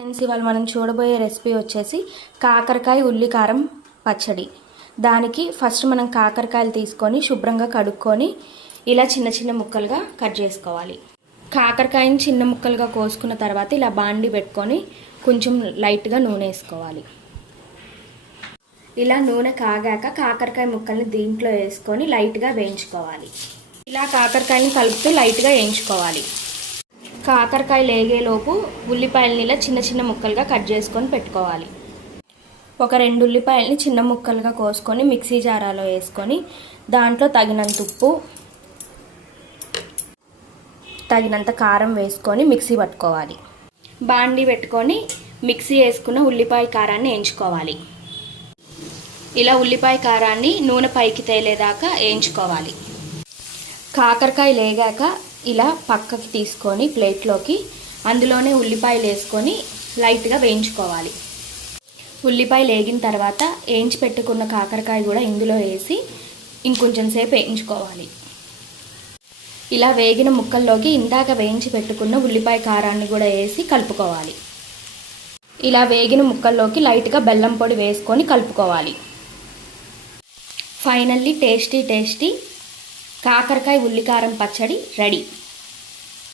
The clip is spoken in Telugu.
ఫ్రెండ్స్, ఇవాళ మనం చూడబోయే రెసిపీ వచ్చేసి కాకరకాయ ఉల్లికారం పచ్చడి. దానికి ఫస్ట్ మనం కాకరకాయలు తీసుకొని శుభ్రంగా కడుక్కొని ఇలా చిన్న చిన్న ముక్కలుగా కట్ చేసుకోవాలి. కాకరకాయని చిన్న ముక్కలుగా కోసుకున్న తర్వాత ఇలా బాండి పెట్టుకొని కొంచెం లైట్గా నూనె వేసుకోవాలి. ఇలా నూనె కాగాక కాకరకాయ ముక్కల్ని దీంట్లో వేసుకొని లైట్గా వేయించుకోవాలి. ఇలా కాకరకాయని కలుపుతూ లైట్గా వేయించుకోవాలి. కాకరకాయ లేగేలోపు ఉల్లిపాయలని ఇలా చిన్న చిన్న ముక్కలుగా కట్ చేసుకొని పెట్టుకోవాలి. ఒక 2 ఉల్లిపాయలని చిన్న ముక్కలుగా కోసుకొని మిక్సీ జారాలో వేసుకొని దాంట్లో తగినంత ఉప్పు, తగినంత కారం వేసుకొని మిక్సీ పట్టుకోవాలి. బాండి పెట్టుకొని మిక్సీ వేసుకున్న ఉల్లిపాయ కారాన్ని వేయించుకోవాలి. ఇలా ఉల్లిపాయ కారాన్ని నూనె పైకి తేలేదాకా వేయించుకోవాలి. కాకరకాయ లేగాక ఇలా పక్కకి తీసుకొని ప్లేట్లోకి అందులోనే ఉల్లిపాయలు వేసుకొని లైట్గా వేయించుకోవాలి. ఉల్లిపాయ లేగిన తర్వాత వేయించి పెట్టుకున్న కాకరకాయ కూడా ఇందులో వేసి ఇంకొంచెం సేపు వేయించుకోవాలి. ఇలా వేగిన ముక్కల్లోకి ఇందాక వేయించి పెట్టుకున్న ఉల్లిపాయ కారాన్ని కూడా వేసి కలుపుకోవాలి. ఇలా వేగిన ముక్కల్లోకి లైట్గా బెల్లం పొడి వేసుకొని కలుపుకోవాలి. ఫైనల్లీ టేస్టీ కాకరకాయ ఉల్లికారం పచ్చడి రెడీ.